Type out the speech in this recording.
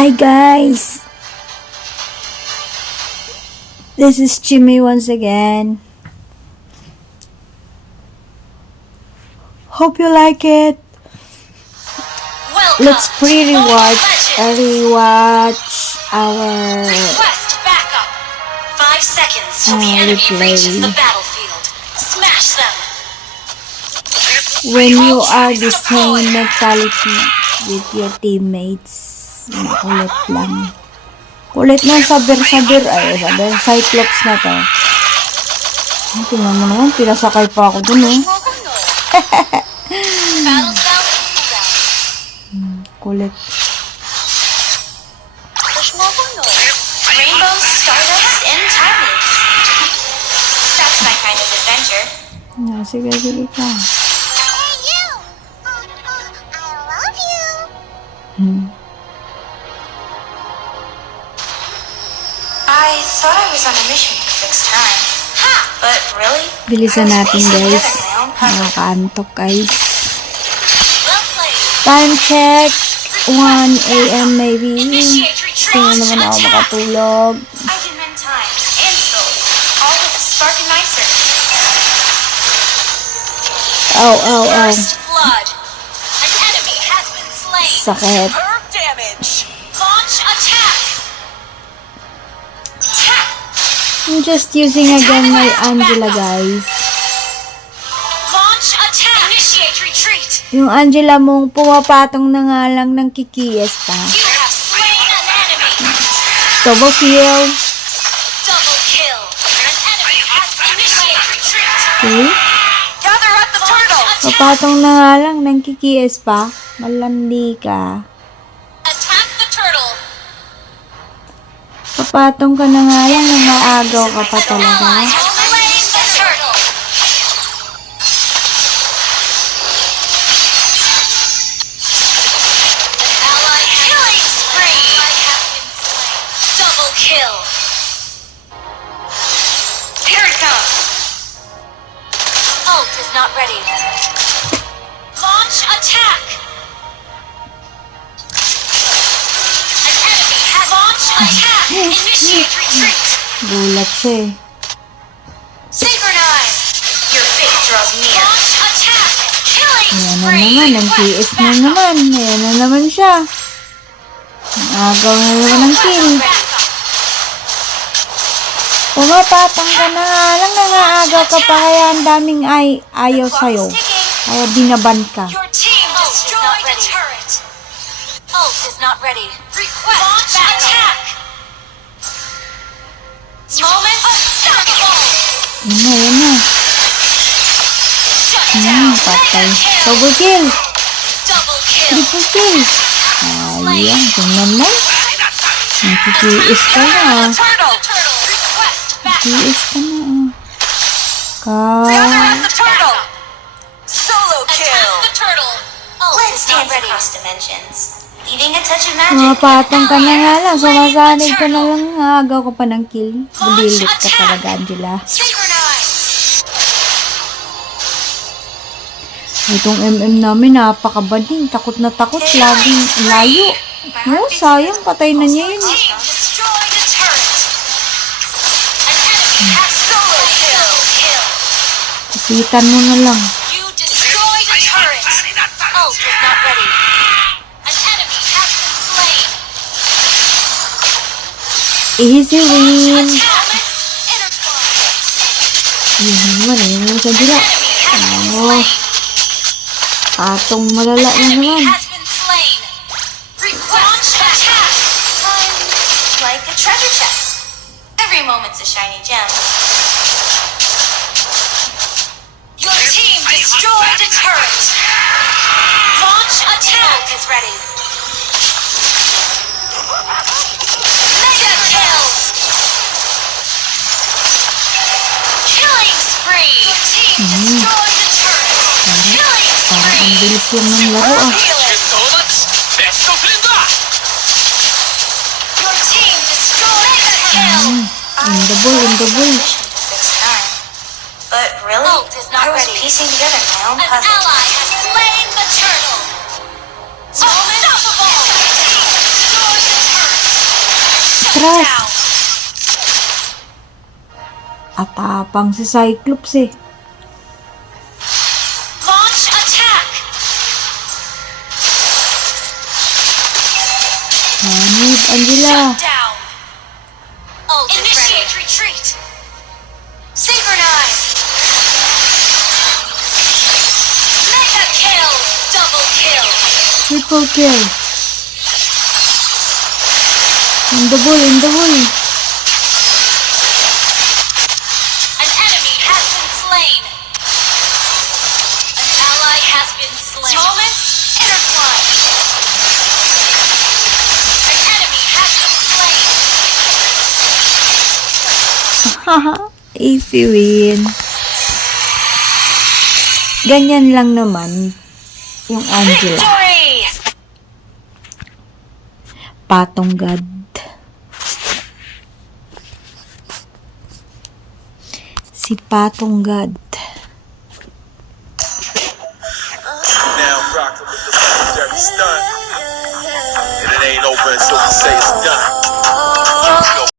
Hi guys, this is Jimmy once again. Hope you like it. Welcome Let's rewatch our Request backup. 5 seconds till the enemy replay. reaches the battlefield. Smash them. When you are the same mentality with your teammates. Kulit lang. Kulit ng saber Cyclops na to. Tingnan mo naman, pinasakay pa ako dun eh. Kulit. Rainbow, Stardust, and Timeless. That's my kind of adventure. Sige ka. Hey you! I love you! I thought I was on a mission to fix time. Ha! But really? Bilisan I was natin piecing guys. together my own puzzle. Nakakaantok guys. Well played. Time check. 1 a.m. maybe. Initiate retreat. Tingnan naman ako Attack. makatulog. I can mend time and slowly, all with a spark in my search. Ow. First blood. An enemy has been slain. Sakit. Superb damage. Launch attack. Ha! I'm just using again my Angela guys. Launch attack. Initiate retreat. Yung Angela mong pumapatong na nga lang ng kikiyes pa. You have slain an enemy. Double kill. Double kill. An enemy has initiate retreat. Okay? Gather up the turtle. Papatong na nga lang ng kikiyes pa. Malandi ka. Attack the turtle. Papatong ka na nga lang nang maagaw ka pa Ally talaga. has slain the turtle. An ally killing spree. Double kill. Here it comes. Ult is not ready. Launch attack. An enemy has launch attack. Initiate retreat. Gulat siya eh. Synchronize. Your fate draws near. Launch attack. Killing Ayan na spree. naman, ang PS na naman. Ayan na naman siya. Ang agaw na naman ng kill. Pumapatong ka na nga lang, nangaagaw ka pa, kaya ang daming ayaw sa'yo. Kaya binaban ka. Your team destroyed the turret. Ult is not ready. Request launch attack. Moment unstoppable. Yan na. Shut down. Patay. Mega kill. Double kill. Double kill. Triple kill. Ayan, tingnan mo. Nakikis ka na. Turtle. Request back. Nakikis ka na. The turtle. Solo kill. Attack the turtle. Ult is not ready. Across dimensions. Leaving a touch of magic. Pumapatong ka na nga lang. Sumasanib ka na lang. Agaw ka pa ng kill. Bulilit ka talaga, Angela. Synchronize. Itong namin, napakabading. Takot na takot. Laging layo. No, sayang. Patay na niya yun. Team destroy the turret. An enemy has solo kill. Kapitan mo na lang. You destroy the turret. Ult is not ready. An enemy has been slain. Easy win. Attack. Yun naman, ayun naman sa dila. Enemy has been Oh, slain. patong malala na Enemy naman. has been slain. Request attack. Time like a treasure chest. Every moment's a shiny gem. Your team destroyed a turret. Launch attack is ready. Mega kill. Killing spree. Your team destroyed a turret. Killing Parang ang spree. bilis lang ng laro ah. Your team destroyed a kill. In the ball. But really, Ult is not I was ready. piecing together my own An puzzle. ally has slain the turtle. Unstoppable! Team destroyed the turret. atras. down. Atapang si Cyclops eh. Launch attack. Hanip, Angela. Shut down. Initiate retreat. Synchronize. Mega kill. Double kill. Triple kill. In the bull. An enemy has been slain. An ally has been slain. Moment intertwine. An enemy has been slain. Haha, easy win. Ganyan lang naman yung Angela. Victory! Patong God. Si Patong God. Now rocking with the legendary stunt. And it ain't over until we say